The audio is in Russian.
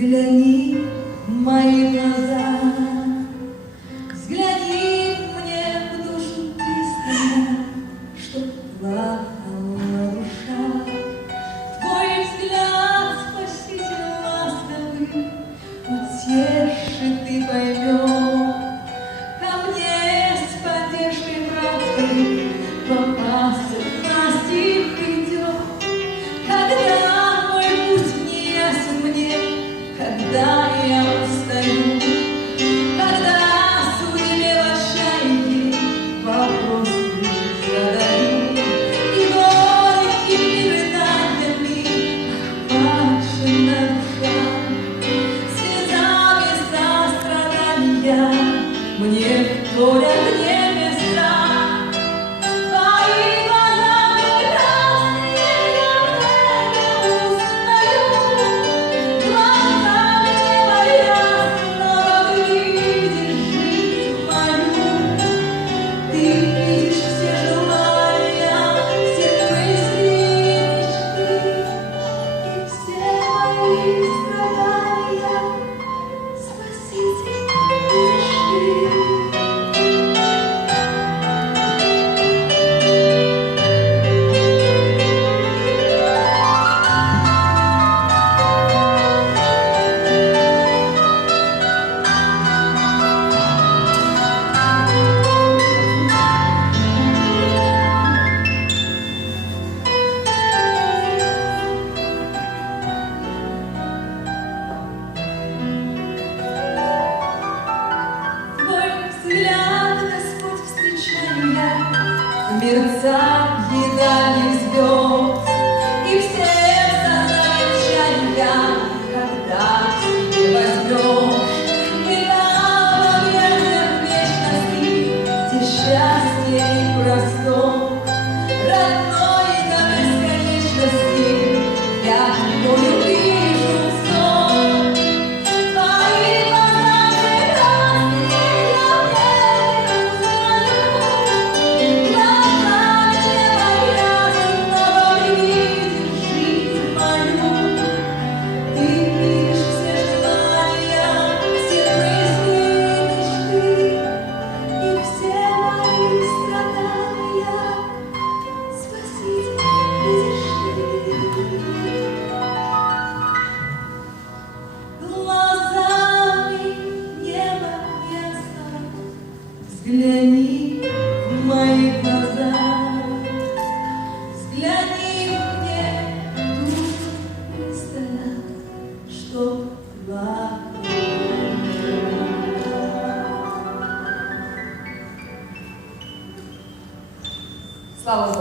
Взгляни в мои глаза, взгляни мне в душу пристально, чтоб плакала душа. Твой взгляд, спаситель ласковый, утешит и поймет. Ко мне с поддержкой братской попасться на стих идет. Когда мой путь не ясен мне, когда я устаю, когда судьбе в отчаянии вопросы задаю, и горькими рыданиями охвачена душа, слезами сострадания мне вторят небеса. Твои глаза прекрасные, я в небе узнаю, глазами неба ясного ты видишь жизнь мою. Ты видишь все желания, все мысли и мечты, и все мои страдания, Спаситель, видишь ты. Господь, встречаю я в мерцанье дальних звезд, и всем сознанием чаю я, когда к себе возьмешь. И там в объятиях вечности, где счастье непросто, родной до бесконечности, я тобою вижу сон. Твои глаза прекрасные, я в небе узнаю, глазами неба ясного ты видишь жизнь мою. Ты видишь все желания, все мысли и мечты, и все мои страдания, Спаситель, видишь ты. Глазами неба ясного взгляни в мои глаза, взгляни мне в душу пристально, чтоб плакала душа. Слава Богу!